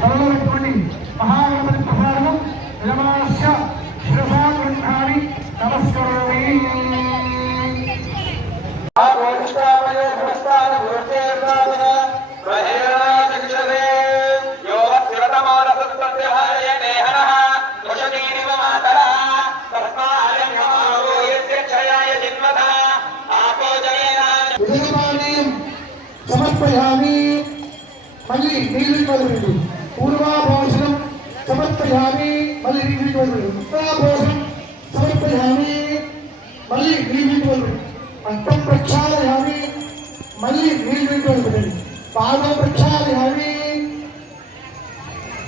తమలోటువంటి మహాగణపతి ప్రసాదము యజమానస్య శిరసా గృహాన్ని నమస్కరోమి. సమర్పయామి. మళ్ళీ నీళ్ళు మొదలు పూర్వాభోషణం సమర్పయామి. మళ్ళీ నీళ్ళు మొదలు ఉత్తరాభోషణం సమర్పయామి. మళ్ళీ నీళ్ళు మొదలు అంతం ప్రక్షాళయామి. మళ్ళీ నీళ్ళు మొదలు పాదం ప్రక్షాళయామి.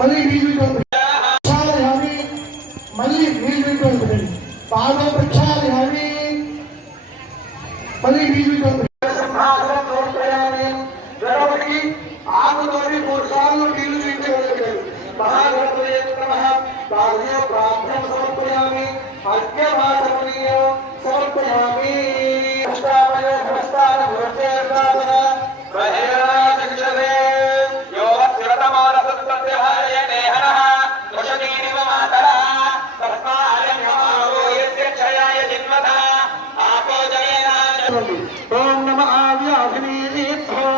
మళ్ళీ నీళ్ళు మొదలు ప్రక్షాళయామి. మళ్ళీ నీళ్ళు మొదలు పాదం ప్రక్షాళయామి. మళ్ళీ నీళ్ళు మొదలు ఆకుతోటి 3 సార్లు నీళ్లు తీర్చగలిగారు. మహాగణపతి ప్రార్థన సమర్పయామి. అర్ఘ్యమాసమనీయం సమర్పయామి. ఓం నమ ఆవ్యాధినీభ్యో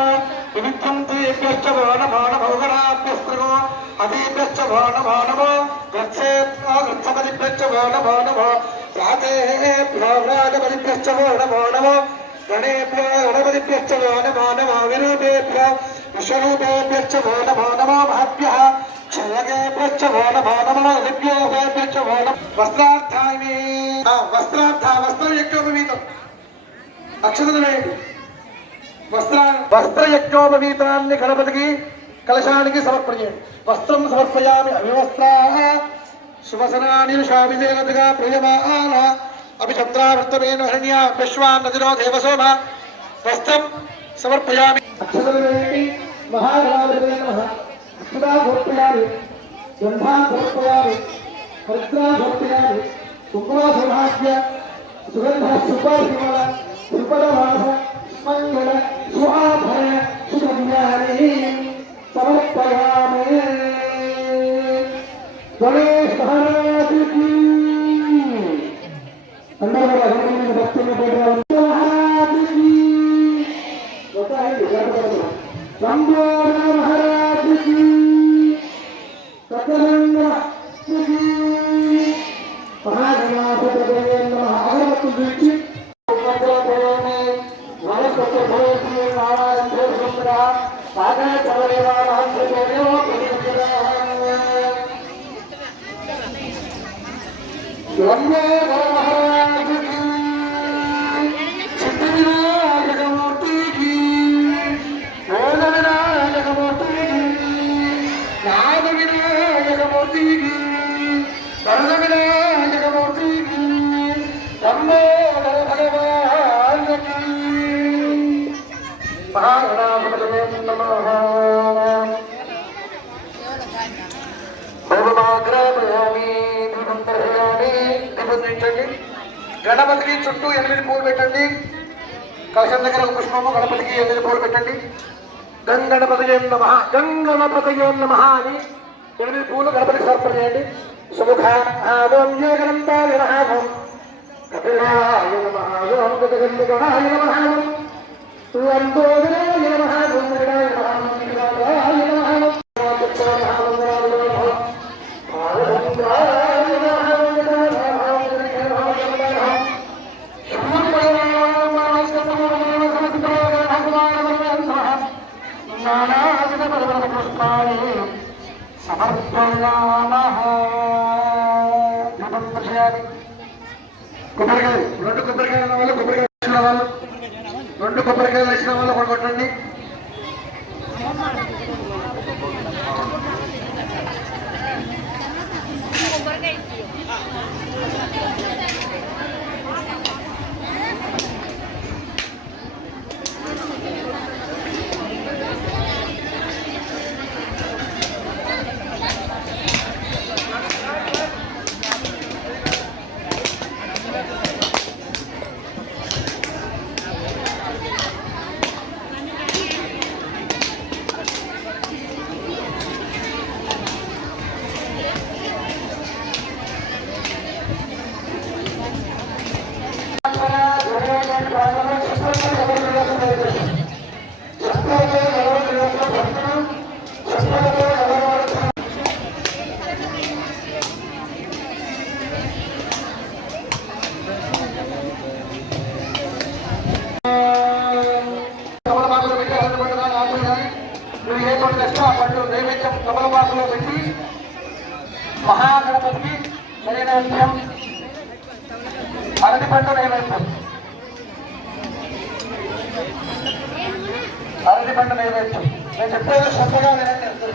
వివిధంతేభ్యశ్చ వో నమో నమో గణాభ్యస్త్రో అదీభ్యశ్చ వో నమో నమో గచ్చేత్పదిభ్యశ్చ వో నమో నమో జాతేభ్యో రాజపదిభ్యశ్చ వో నమో నమో గణేభ్యో గణపతిభ్యశ్చ వో నమో నమో విరూపేభ్యో విశ్వరూపేభ్యశ్చ వో నమో నమో మహద్భ్యః క్షయగేభ్యశ్చ వో నమో నమో దివ్యోభేభ్యశ్చ వో నమో. వస్త్రార్థామి వస్త్రయజ్ఞోపవీతం అక్షతలు వేయండి. వస్త్రయజ్ఞోపవీతాన్ని గణపతికి కలశానికి సమర్పణేయండి. వస్త్రం సమర్పయామి. అవివస్త్రాః శుభసనానిషాభిషేకగా ప్రియమాన అభిచంద్రావృత్తమేన హరణ్య విశ్వాన్ నదిలో దేవసోమ. వస్త్రం సమర్పయామి. అక్షతలు వేయండి. మహాగణాధిపతయే నమః. అక్షతా సమర్పయామి. గంధా సమర్పయామి. హరిద్రా సమర్పయామి. కుంకుమ సౌభాగ్య సుగంధ సుపాశివల సుపరవాస మంగళ సుహాభరణ సుగంధాని సమర్పయామి. గణేష్ మహారాజ్ కి అందరూ భక్తులు మహారాజ్ కి రంగోర మహారాజ్ కి సకలంగ మహాగణాధిపతయే నమః. అగరబత్తులు చూచి సిద్ధివినాయకమూర్తికి వేద వినాయకమూర్తికి నాద వినాయకమూర్తికి వరద వినాయకమూర్తికి లంబోదర భగవానికి మహాగణాధిపతయే నమః. గణపతికి చుట్టూ 8 పూలు పెట్టండి. కలశం దగ్గర ఒక పుష్పము, గణపతికి 8 పూలు పెట్టండి. గంగణపతయే నమః గంగణపతయే నమః అని 8 పూలు గణపతికి సమర్పణ చేయండి. సుముఖాం యోగనంతాయ నమః. కపిలాయ నమః. ఓం గజగంధకాయ నమః. లంబోదరాయ నమః. గంగణాయ నమః. మంగళాయ నమః. సమర్పయామః. కొబ్బరికాయ 2 కొబ్బరికాయల వాళ్ళు కొబ్బరికాయ వేసిన వాళ్ళు 2 కొబ్బరికాయలు వేసిన వాళ్ళు కొట్టండి. తామరాకులో పెట్టి మహాగణపతికి నైవేద్యం, అరటిపండు నైవేద్యం, అరటిపండు నైవేద్యం. నేను చెప్పేది శ్రద్ధగా వినండి అందరూ.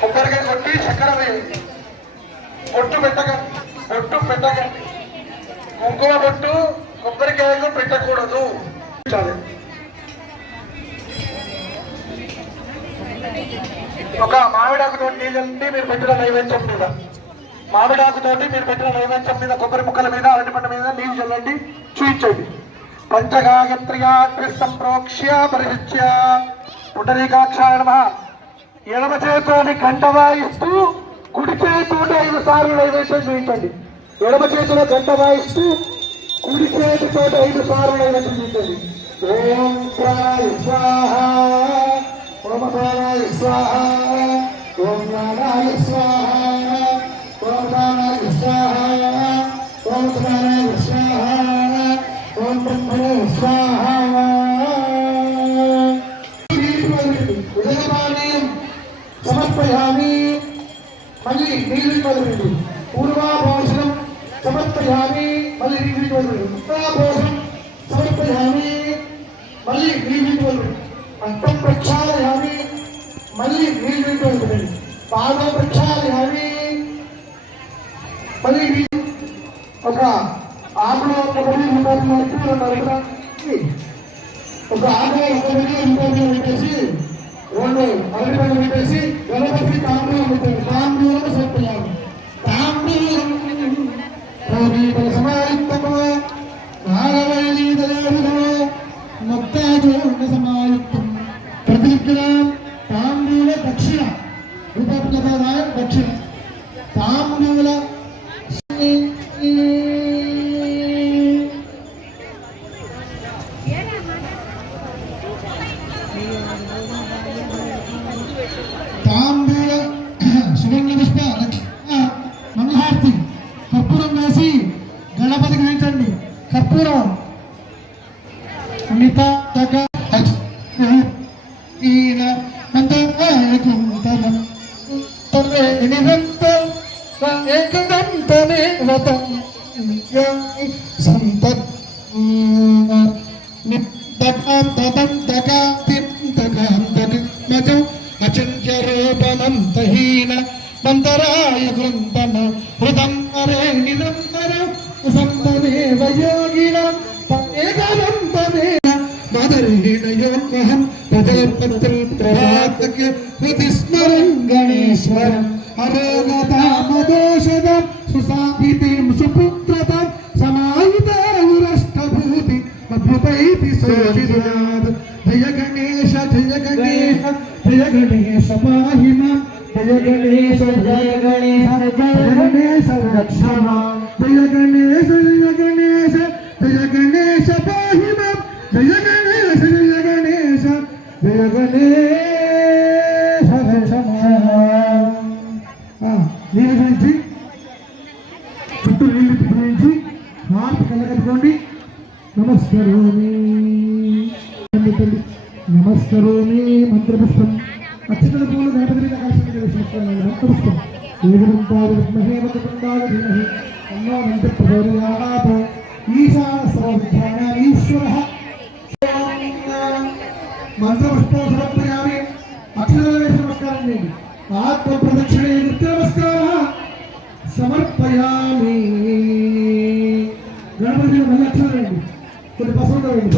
కొబ్బరికాయ కొట్టి చక్కెర వేయండి. బొట్టు పెట్టకండి. కుంకుమ బొట్టు కొబ్బరికాయకు పెట్టకూడదు. ఒక మామిడాకుతోటి నీళ్ళండి మీరు పెట్టిన నైవేద్యం మీద, మామిడాకుతోటి మీరు పెట్టిన నైవేద్యం మీద, కొబ్బరి ముక్కల మీద, అరటిపండు మీద నీళ్ళు చల్లండి, చూయించండి. పంచగాయత్ర్యాగ్ని సంప్రోక్ష్య పరిహృత్య పుండరీకాక్షాయ నమః. ఎడమ చేతితోని గంట వాయిస్తూ కుడి చేతితోటి 5 సార్లు నైవేద్యం చూపించండి. ఎడమ చేతిలో గంట వాయిస్తూ కుడి చేతితోటి 5 సార్లు నైవేద్యం చూపించండి. ఓం ప్రాణాయ స్వాహ, ఓం ప్రాణాయ స్వాహ, ఓం ప్రాణాయ స్వాహ, ఓం ప్రాణాయ స్వాహ, ఓం ప్రాణాయ స్వాహ, ఓం బ్రహ్మణే స్వాహ. ఉదయపానీయం సమర్పయామి. మళ్ళీ నీళ్ళు మొదలు. పూర్వాభోషణం సమర్పయామి. మళ్ళీ నీళ్ళు మొదలు. ఉత్తరాభోషణం సమర్పయామి. మళ్ళీ నీళ్ళు మొదలు. అంతం ప్రక్షాళయామి. మళ్ళీ నీళ్ళు మొదలు. పాద ప్రక్షాళయామి. మళ్ళీ ఒక ఆకులో ఒక ఆకులో పెట్టేసి 2 అరటిపండ్లు పెట్టేసి గణపతి తాంబూలం పెట్టండి. తాంబూలం సమర్పయామి. తాంబూలం సమాయుక్తమో నాగవల్లీదలేదో మొత్తాజో సమాయుక్తం ప్రతిజ్ఞ తాంబూల దక్షిణ రూపప్రదాయ దక్షిణ తాంబూల తాంబూల సుగంధ పుష్ప మంగళహారతి కర్పూరం వేసి గణపతికి వేయించండి. కర్పూరం మిత అచంచరూపమంతహీన మంతరాయ గ్రంథమ హృదం అరే నిరంతర సంతమేవ యోగినం ఏకదంతమేన మదర్హీనయోహం ప్రజాపత్రిప్రవాతక ప్రతిస్మరం గణేశ్వరం అరోగతామదోషదం సుసాధితిం సుపుత్రతం సమాయుతాయురష్టభూతి మధ్యుపైతి సోచినాద్. జయ గణేశ జయ గణేశ జయ గణేశ పాహి మాం. జయ గణేశ జయ గణేశ జయ గణేశ రక్ష మాం. జయ గణేశ జయ గణేశ జయ గణేశ పాహి మాం. జయ గణేశ జయ గణేశ జయ గణేశ రక్ష మాం. నీళ్ళు గురించి చుట్టూ నీళ్ళు గురించి హార్ట్ కలగట్టుకోండి. నమస్కరోమి నమస్కరోమి. మంత్రపుష్పం అక్షతల పూలు గణపతి మీద కలిసి మంత్రపుష్పం ఈశ్వర మంత్రపుష్పం సమర్పయామి. అక్షతల వేసి నమస్కారం చేయండి. ఆత్మ ప్రదక్షిణే నమస్కార సమర్పయామి. గణపతి మళ్ళీ అక్షరం వేయండి. కొన్ని పసంద వేయండి.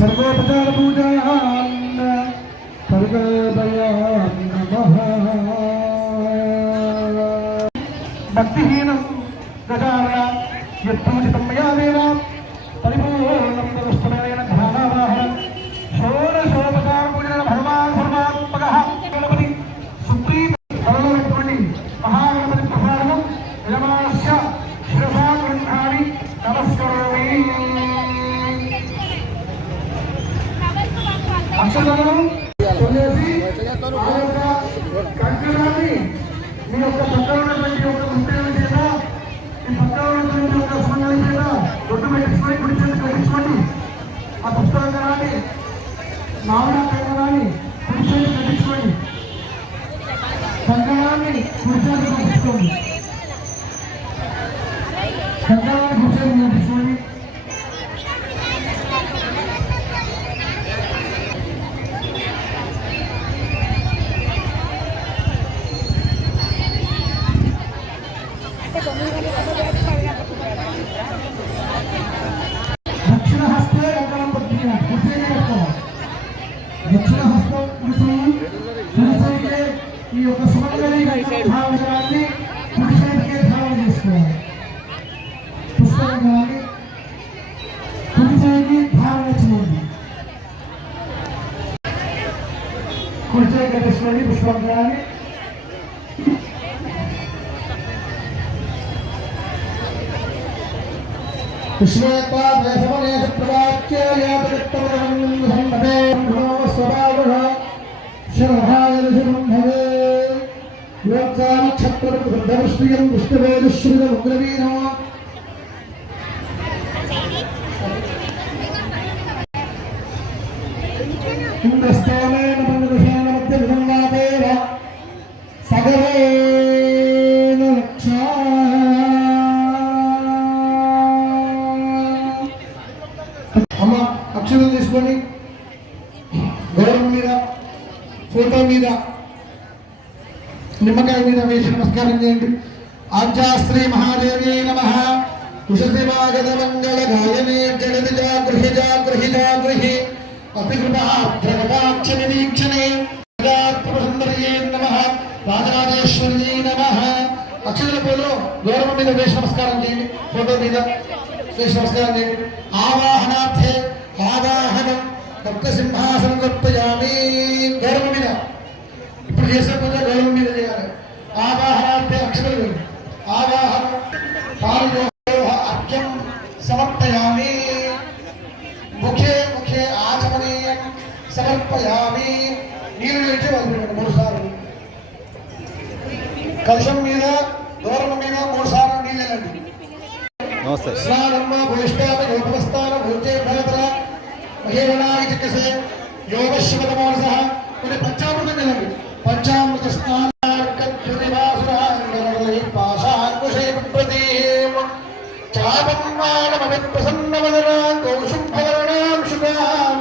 సర్వోపచార పూజా భక్తిహీనం గజాన యత్పూజితం మయా దేవ పరిపూర్ణం తదస్తమేన ఘనావాహనం షోడశోపచార పూజన భగవాన్ సర్వాత్మకః గణపతి సుప్రీం తలలో పెట్టుకోండి. మహాగణపతి ప్రసాదం యజమానస్య శిరసా గృహాణి నమస్కరోమి. అక్షతలను కొనేసి ఆ యొక్క కంకణాన్ని మీ యొక్క పక్కన ఉన్నటువంటి యొక్క దక్షిణ హస్తే కంకణం పట్టిన దక్షిణ హస్తం కుడిసైకే ఈ యొక్క సుమంగళి భావనాన్ని కుడిసైకే ధారణ చేసుకోవాలి. పుష్పరంగాన్ని కుడిసైకి ధారణ చేయండి. కుడిసైకి కట్టేసుకోండి పుష్పరంగాన్ని. అమ్మ అక్షరం తీసుకొని గౌరవం మీద ఫోటో మీద నిమ్మకాయ మీద వేసి నమస్కారం చేయండి. ఆచాశ్రీ మహాదేవి నమః. కుశశివాగత మంగళ గాయనే జగతి జాగృహి జాగృహి జాగృహి అతికృపాక్ష నిరీక్షణే సుందర్యే నమః. రాజరాజేశ్వర్యే నమః. అక్షర పూలు గౌరవం మీద వేసి నమస్కారం చేయండి. ఫోటో మీద వేసి నమస్కారం చేయండి. ఆవాహనార్థే ఆవాహనం ఒక్క సింహాసనం గొప్పయామి. గౌరవం మీద ఇప్పుడు చేసే పూజ గౌరవం మీద చేయాలి. ఆవాహనార్థే అక్షరాలు ఆవాహనం అర్ఘ్యం సమర్పయామి. ముఖే ముఖే ఆచమనీయం సమర్పయామి. నీరు వేసి వదిలిపెట్టండి 3 సార్లు. కలశం మీద గౌరవం మీద 3 సార్లు నీళ్ళు వెళ్ళండి. స్నానమ్మ భూష్టాన యోగస్థాన భూజే భరతర మహేరణాయికసే యోగశివతమోస కొన్ని పంచామృతం తినండి. పంచామృత స్నానార్కద్యుతివాసురాంగరలై పాశాంకుశైప్రతీం చాపన్మానమవిప్రసన్నవదనాం కౌశుభవర్ణాం శుభాం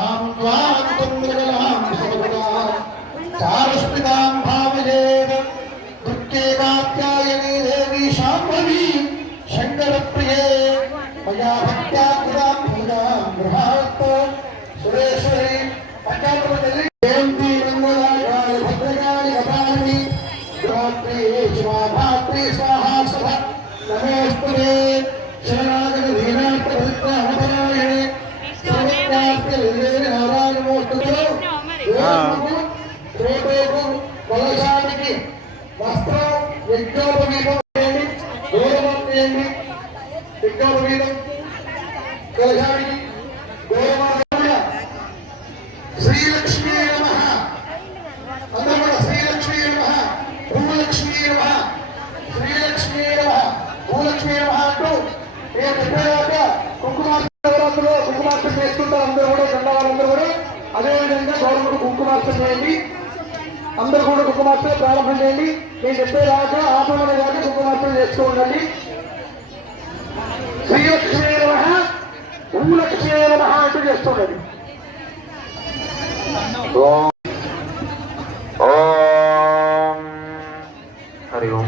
ఆం త్వాం తుంద్రగలాం సుభగాం చారుస్మితాం భావయేత్ దుఃఖే కాత్యాయనీ దేవి శాంభవి శంకర ప్రియే మయా భక్త్యా కృతాం పూజాం గృహాత్ సురేశ్వరి పంచామృతం జయంతి మంగళాయ భద్రకాళి కపాలిని ధ్రువప్రీ శివాభాత్రీ స్వాహా సభ నమోస్తుతే శరణాగత ధీనార్థ పవిత్రాహపరాయణే సర్వత్రార్థ విజయ నారాయణమోస్తుతే. శ్రోతేకు కలశానికి వస్త్రం యజ్ఞోపవీతం చేయండి. గౌరవం చేయండి. యజ్ఞోపవీతం కలశానికి గౌరవం. శ్రీలక్ష్మీ నమః. అందరూ కూడా శ్రీలక్ష్మీ నమః భూలక్ష్మీ నమః శ్రీలక్ష్మీ నమః భూలక్ష్మీ నమః అంటూ నేను చెప్పేదాక కుంకుమార్చనలో కుంకుమార్చన చేసుకుంటారు. అందరూ కూడా గండవాళ్ళందరూ కూడా అదేవిధంగా గౌరవుడు కుంకుమార్చన చేయండి. అందరూ కూడా కుంకుమార్చన ప్రారంభం చేయండి. నేను చెప్పేదాకా ఆపమనే దాకా కుంకుమార్చన చేస్తూ ఉండండి. శ్రీలక్ష్మీ నమః భూలక్ష్మీ నమః అంటూ చేస్తుండండి. ఓం హరి ఓం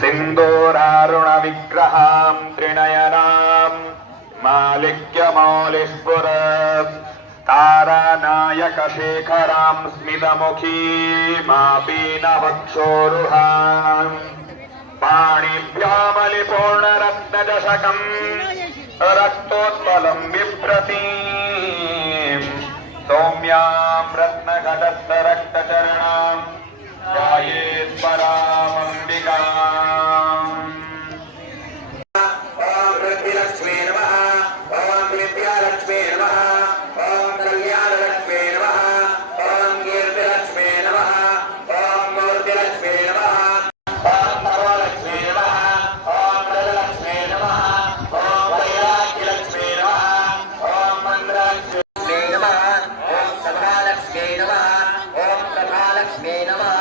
సింధూరారుణ విగ్రహాం త్రినయనాం మాలిక్యమౌలిస్ఫుర తారానాయక శేఖరాం స్మితముఖీమాపీనవక్షోరుహాం పాణిభ్యామలిపూర్ణరత్నదశకం రక్తోత్పలం బిభ్రతీం సౌమ్యాం రత్నఘటస్థరక్తచరణాం ధ్యాయేత్పరామంబికాం. ఓం లక్ష్మీ నమః. ఓం విద్యాలక్ష్మీ నమః. ఓం కళ్యాణలక్ష్మీ నమః. ఓం కీర్తిలక్ష్మీ నమః. ఓం మూర్తిలక్ష్మీ నమః. ఓం సర్వలక్ష్మీ నమః. ఓం ప్రజలక్ష్మీ నమః. ఓం వైరాగ్యలక్ష్మీ నమః. ఓం మంత్రలక్ష్మీ నమః. ఓం సభాలక్ష్మీ నమః. ఓం ప్రభాలక్ష్మీ నమః.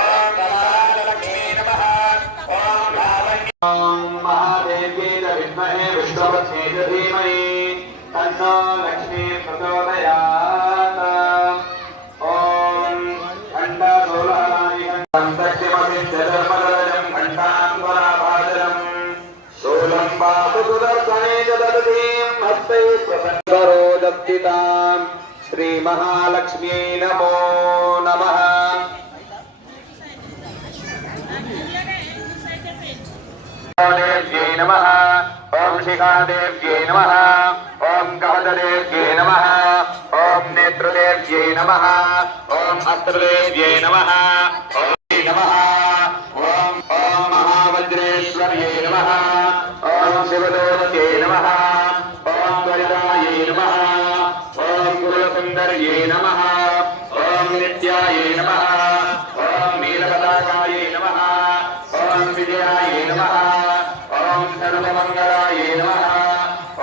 ఓం కళాలక్ష్మీ నమః. సరోదత్తితాం శ్రీ మహాలక్ష్మీ నమో నమః. దేవ్యై నమః. ఓం శిఖాదేవ్యై నమః. ఓం కవచదేవ్యై నమః. ఓం నేత్రదేవ్యై నమః. ఓం హస్తదేవ్యై నమః. ఓం నమః. ఓం ఓం మహావజ్రేశ్వర్యై నమః. ఓం శివదోత్యై నమః. ఓం వరిదాయై నమః. ఓం గురుసుందర్యై నమః. ఓం నిత్యాయై నమః. ఓం నీలపతాకాయై నమః. ఓం విజయాయై నమః. ఓం సర్వమంగళాయై నమః.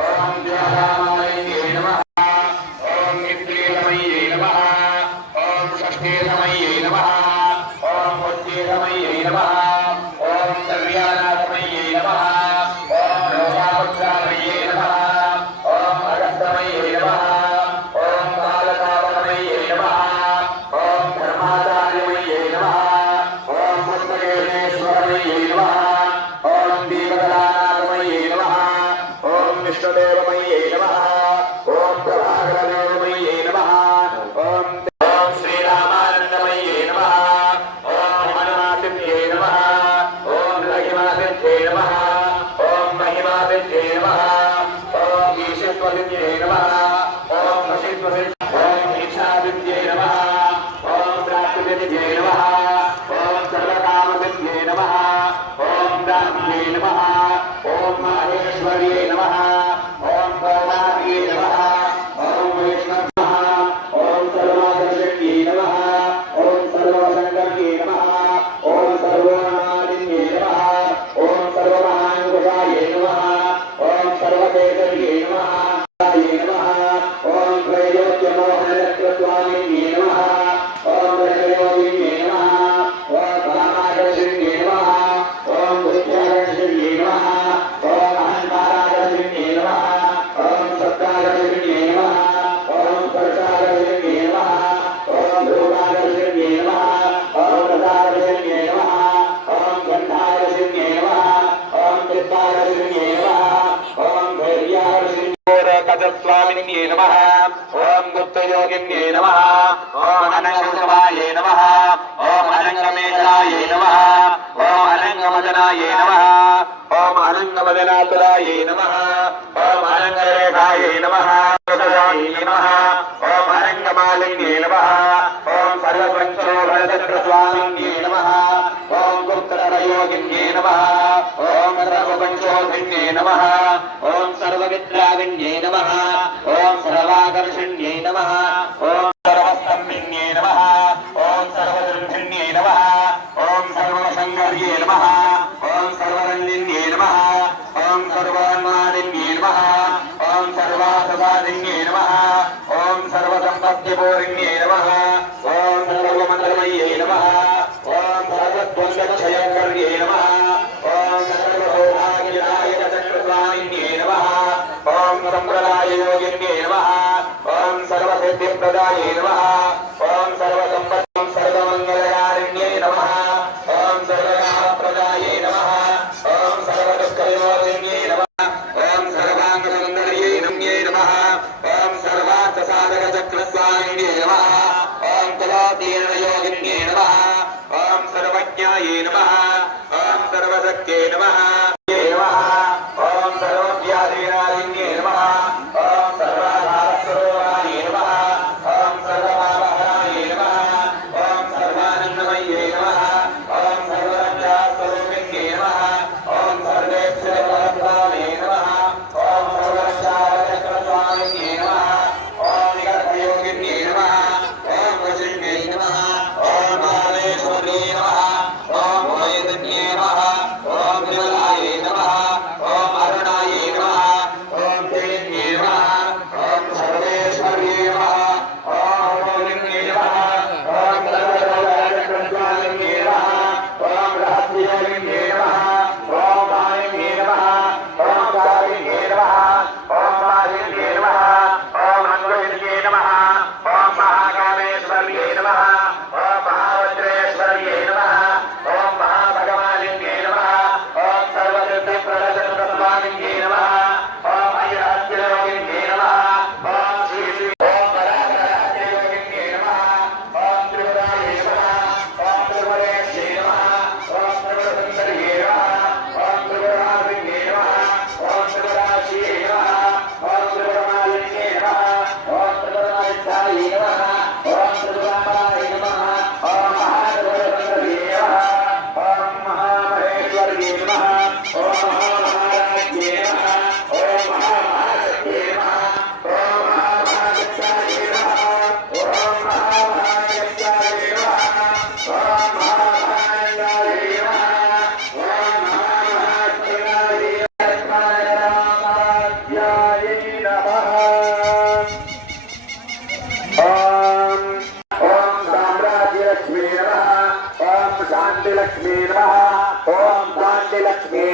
ఓం జ్వాలామాలిన్యై నమః. ఓం నిత్యేలమయ్యై నమః. ఓం షష్ఠేలమయ్యై నమః. ఓం ఉజ్జేలమయ్యై నమః. ఓం కళ్యాణాలమయ్యై నమః. ఓం లోకాపుత్రామయ్యై నమః. ఓం అగస్తమయ్యై నమః. ఓం బాలకావనమయ్యై నమః. ఓం ధర్మాచార్యమయ్యై నమః. ఓం పుష్పకేశ్వరమయ్యై నమః. ఓం దీపకలానాథమయ్యై నమః. ఓం విష్ణుదేవమయ్యై నమః. ఓం ప్రభాకరదేవమయ్యై నమః. ఓం ఓం శ్రీరామానందమయ్యై నమః. ఓం హనుమాతిథ్యై నమః. ఓం లహిమాతిథ్యై నమః. ఓం మహిమాతిథ్యై నమః. ఓం ఈశత్వతిథ్యై నమః. ఓం వశిత్వతిథ్యై ఓం ఈశాతిథ్యై నమః. ఓం ప్రాప్తితిథ్యై నమః. ఓం సర్వకామతిథ్యై నమః. ఓం బ్రాహ్మ్యై నమః. ఓం మహేశ్వర్యై నమః. ఓం భవాన్యై నమః. ఓం వైష్ణవ నమః. ఓం సర్వాదర్శక్యై నమః. ఓం సర్వశంకర్యై నమః. ఓం సర్వమాలిన్యై నమః. ఓం సర్వమహాంకుశాయై నమః. ఓం సర్వకేతర్యై నమః. నమః. ఓం త్రైలోక్యమోహనచక్రస్వామిన్యై నమః. ఓం త్రైలోక్యై నమః. ఓం కామాకర్షిణ్యై నమః. ఓం బుద్ధ్యాకర్షిణ్యై నమః. ఓం అహంకారాకర్షిణ్యై నమః. ఓం సత్తాకర్షిణ్యై నమః. ఓం స్పర్శాకర్షిణ్యై నమః. ఓం రూపాకర్షిణ్యై నమః. ఓం రసాకర్షిణ్యై నమః. ఓం గంధాకర్షిణ్యై నమః. ఓం చిత్తాకర్షిణ్యై నమః. ఓం ధైర్యాకర్షిణ్యై నమః. ఓం గుప్తయోగిన్యై నమః. ఓం అనంగశవాయై నమః. ఓం అనంగమేఘాయై నమః. ఓం అనంగమదనాయై నమః. ఓం అనంగమదనాతులాయై నమః. ఓం అనంగరేఖాయై నమః. నమః. ఓం అనంగమాలిన్యై నమః. ఓం సర్వపంచోభరచక్రస్వామిన్యై నమః. ఓం గుప్తరయోగిన్యై నమః. ఓం సర్వపంచోభిన్యై నమః. ఓం సర్వవిద్రావిణ్యై నమః. ఓం సర్వాకర్షిణ్యై నమః. ఓం సర్వస్తంభిన్యై నమః. ఓం సర్వదృఢిన్యై నమః. ఓం సర్వశంకర్యై నమః. ఓం సర్వరంజిన్యై నమః. ఓం సర్వాన్మాలిన్యై నమః. ఓం సర్వాసవాదిన్యై నమః. ఓం సర్వసంపత్తిపూరిణ్యై నమః. ఓం సర్వమంగళమయ్యై నమః. ఓం సర్వద్వంద్వక్షయంకర్యై నమః. ఓం సర్వసౌభాగ్యదాయకచక్రస్వామిన్యై నమః. ఓం సంప్రదాయయోగిన్యై నమః. ఓం సర్వసిద్ధిప్రదాయై నమః. ఓం సర్వసంపత్తి సర్వమంగళకారిణ్యై నమః. ఓం సర్వకామప్రదాయై నమః. ఓం సర్వదుఃఖవిమోచిన్యై నమః. ఓం సర్వాంగసుందర్యై నమః. ఓం సర్వార్థసాధకచక్రస్వామిన్యై నమః. ఓం కులాదీర్ణయోగిన్యై నమః. ఓం సర్వజ్ఞాయై నమః. ఓం సర్వశక్త్యై నమః. ఓం సర్వవ్యాధినాశిన్యై నమః. ఓం సర్వాధారస్వరూపాయ నమః. ఓం సర్వపాపహరాయ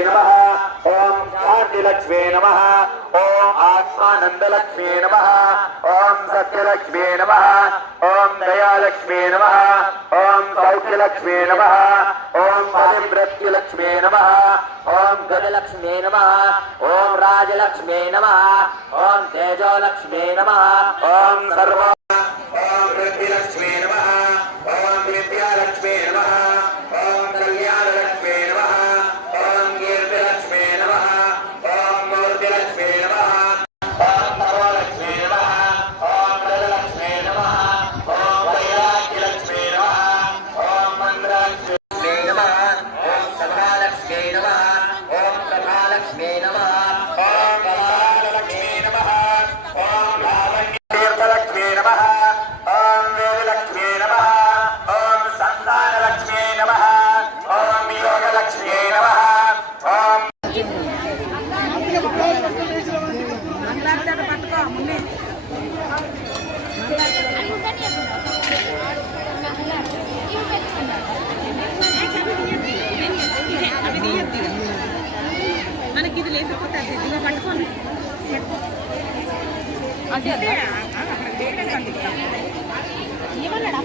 नमः ओम शांतिलक्ष्मी नमः ओम आत्मानंदलक्ष्मी नमः ओम सत्यलक्ष्मी नमः ओम दयालक्ष्मी नमः ओम सौख्यलक्ष्मी नमः ओम पतिव्रत्यलक्ष्मी नमः ओम गजलक्ष्मी नमः ओम राजलक्ष्मी नमः ओम तेजोलक्ष्मी नमः ओम सर्व ओम वृद्धिलक्ष्मी नमः ओम विद्यालक्ष्मी नमः ओम कल्याणलक्ष्मी नमः ओम कीर्तिलक्ष्मी नमः ओम मूर्तिलक्ष्मी नमः ओम सर्वलक्ष्मी नमः ओम गजलक्ष्मी नमः ओम वैराग्यलक्ष्मी नमः ओम मंत्रलक्ष्मी नमः ओम सभालक्ष्मी नमः ओम प्रभालक्ष्मी नमः ओम कलालक्ष्मी नमः ओम तीर्थलक्ष्मी नमः ओम वेदलक्ष्मी नमः ओम संतानलक्ष्मी नमः ओम योगलक्ष्मी नमः ओम మనకి ఇది లేకపోతే అది ఇదిగా పట్టుకోండి అదే అదే ఏమన్నాడు